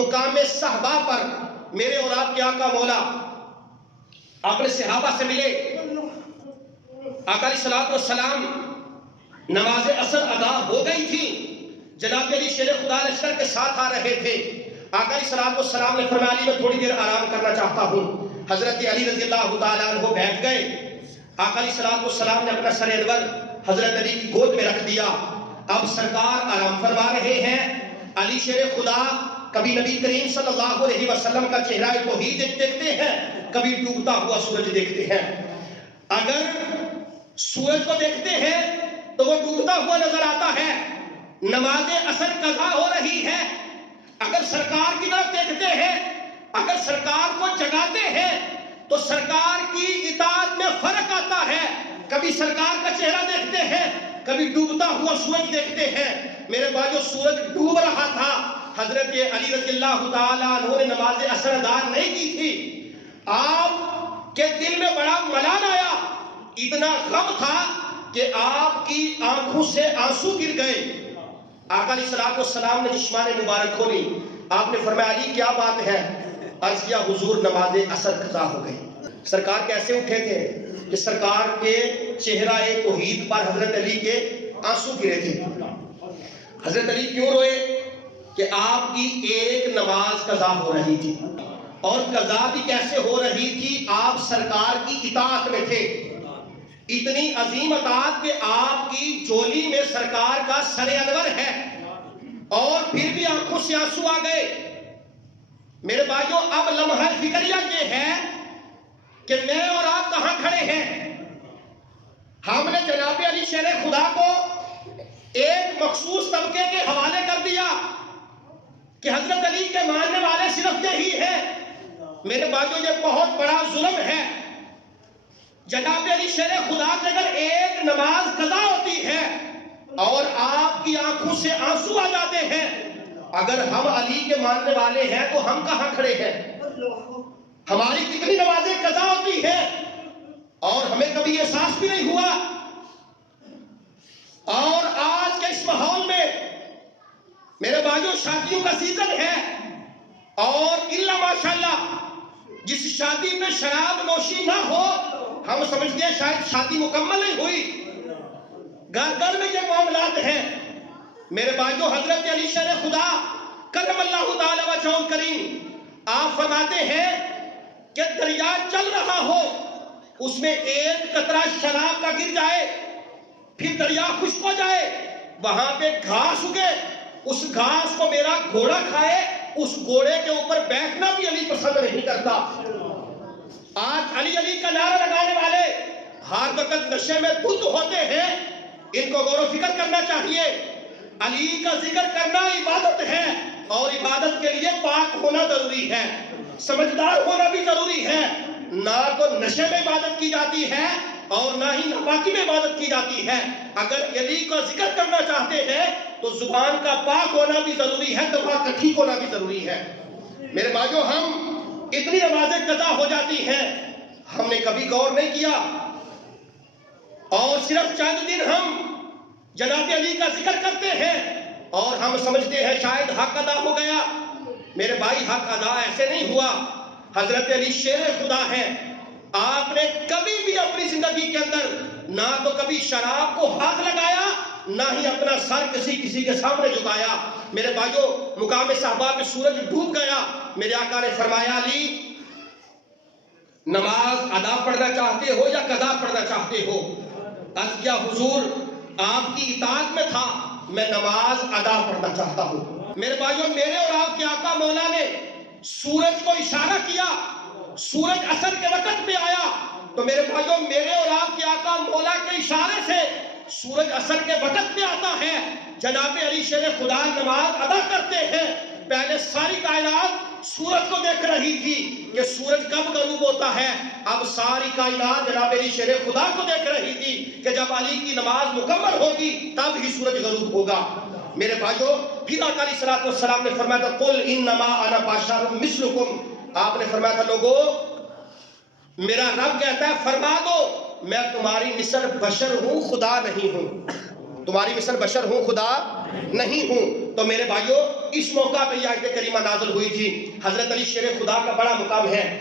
مقام صحابہ پر میرے اور آپ کے آقا مولا اپنے صحابہ سے ملے. آقا علیہ الصلوۃ والسلام نماز عصر ادا ہو گئی تھی. جناب علی شیر خدا لشکر کے ساتھ آ رہے تھے. آقا علیہ الصلوۃ والسلام نے فرمایا علی میں تھوڑی دیر آرام کرنا چاہتا ہوں. حضرت علی رضی اللہ تعالیٰ عنہ بیٹھ گئے. آقا علیہ الصلوۃ والسلام نے اپنا سر انور حضرت علی کی گود میں رکھ دیا. اب سرکار آرام فرما رہے ہیں. علی شیر خدا کبھی نبی کریم صلی اللہ علیہ وسلم کا چہرہ توحید دیکھتے ہیں, کبھی ڈوبتا ہوا سورج دیکھتے ہیں. اگر سورج کو دیکھتے ہیں تو وہ ڈوبتا ہوا نظر آتا ہے, نماز عصر قضا ہو رہی ہے. اگر سرکار کی طرف دیکھتے ہیں, اگر سرکار کو جگاتے ہیں تو سرکار کی اطاعت میں فرق آتا ہے. کبھی سرکار کا چہرہ دیکھتے ہیں, کبھی ڈوبتا ہوا سورج دیکھتے ہیں. میرے بھائیو سورج ڈوب رہا تھا, حضرت علی رضی اللہ تعالیٰ عنہ نے نماز عصر ادا نہیں کی تھی. آپ کے دل میں بڑا ملال آیا, اتنا غم تھا کہ آپ کی آنکھوں سے آنسو گر گئے. آقا علیہ الصلوۃ والسلام نے چشمان مبارک کھولی. آپ نے فرمایا علی کیا بات ہے؟ عرض کیا حضور نماز عصر قضا ہو گئی. سرکار کیسے اٹھے تھے کہ سرکار کے چہرہ توحید پر حضرت علی کے آنسو گرے تھے. حضرت علی کیوں روئے؟ کہ آپ کی ایک نماز قضا ہو رہی تھی, اور قضا بھی کیسے ہو رہی تھی؟ آپ سرکار کی اطاعت میں تھے. اتنی عظیم اطاعت کہ آپ کی جولی میں سرکار کا سر انور ہے, اور پھر بھی آنکھوں سے آنسو آ گئے. میرے بھائیو اب لمحہ فکریہ یہ ہے کہ میں اور آپ کہاں کھڑے ہیں. ہم نے جناب علی شیر خدا کو ایک مخصوص طبقے کے حوالے کر دیا کہ حضرت علی کے ماننے والے صرف یہی ہیں. میرے بھائیو یہ بہت بڑا ظلم ہے. جناب علی شیر خدا کی اگر ایک نماز قضا ہوتی ہے اور آپ کی آنکھوں سے آنسو آ جاتے ہیں, اگر ہم علی کے ماننے والے ہیں تو ہم کہاں کھڑے ہیں؟ ہماری کتنی نمازیں قضا ہوتی ہیں اور ہمیں کبھی احساس بھی نہیں ہوا. اور آج کے اس ماحول میں میرے بھائیوں شادیوں کا سیزن ہے, اور الا ماشاءاللہ جس شادی میں شراب نوشی نہ ہو ہم سمجھتے ہیں شاید شادی مکمل نہیں ہوئی. گھر گھر میں یہ معاملات ہیں. میرے بھائیوں حضرت علی شیر خدا کرم اللہ تعالی وجہہ الکریم آپ فرماتے ہیں کہ دریا چل رہا ہو, اس میں ایک قطرہ شراب کا گر جائے, پھر دریا خشک ہو جائے, وہاں پہ گھاس اگے, اس گھاس کو میرا گھوڑا کھائے, اس گھوڑے کے اوپر بیٹھنا بھی علی پسند نہیں کرتا. آج علی علی کا نعرہ لگانے والے ہر وقت نشے میں دھت ہوتے ہیں. ان کو غور و فکر کرنا چاہیے. علی کا ذکر کرنا عبادت ہے, اور عبادت کے لیے پاک ہونا ضروری ہے, سمجھدار ہونا بھی ضروری ہے. نہ تو نشے میں عبادت کی جاتی ہے اور نہ ہی ناپاکی میں عبادت کی جاتی ہے. اگر علی کا ذکر کرنا چاہتے ہیں تو زبان کا پاک ہونا بھی ضروری ہے, دماغ کا ٹھیک ہونا بھی ضروری ہے. میرے بھائیوں ہم اتنی نمازیں قضا ہو جاتی ہیں, ہم نے کبھی غور نہیں کیا, اور صرف چند دن ہم جناب علی کا ذکر کرتے ہیں اور ہم سمجھتے ہیں شاید حق ادا ہو گیا. میرے بھائی حق ادا ایسے نہیں ہوا. حضرت علی شیر خدا ہے. آپ نے کبھی بھی اپنی زندگی کے اندر نہ تو کبھی شراب کو ہاتھ لگایا, نہ ہی اپنا سر کسی کے سامنے جھکایا. میرے بھائیوں مقام صحابہ میں سورج ڈوب گیا. میرے آقا نے فرمایا علی نماز ادا پڑھنا چاہتے ہو یا قضا پڑھنا چاہتے ہو؟ عرض کیا حضور آپ کی اطاعت میں تھا, میں نماز ادا پڑھنا چاہتا ہوں. میرے بھائیوں میرے اور آپ کے آقا مولا نے سورج کو اشارہ کیا, سورج عصر کے وقت میں آیا, تو میرے بھائیوں میرے اور آپ کے آقا مولا کے اشارے سے سورج عصر کے وقت میں آتا ہے. جناب علی شیر خدا نماز ادا کرتے ہیں. پہلے ساری کائنات سورج کو دیکھ رہی تھی کہ سورج کب غروب ہوتا ہے, اب ساری کائنات جناب علی شیر خدا کو دیکھ رہی تھی کہ جب علی کی نماز مکمل ہوگی تب ہی سورج غروب ہوگا. میرے بھائیوں پھر آقا علیہ الصلوۃ والسلام نے فرمایا تھا قل انما انا بشر مثلکم. آپ نے فرمایا تھا لوگو میرا رب کہتا ہے فرما دو میں تمہاری مثل بشر ہوں, خدا نہیں ہوں. تمہاری مثل بشر ہوں, خدا نہیں ہوں. تو میرے بھائیوں اس موقع پہ یہ آیت کریمہ نازل ہوئی تھی. حضرت علی شیر خدا کا بڑا مقام ہے.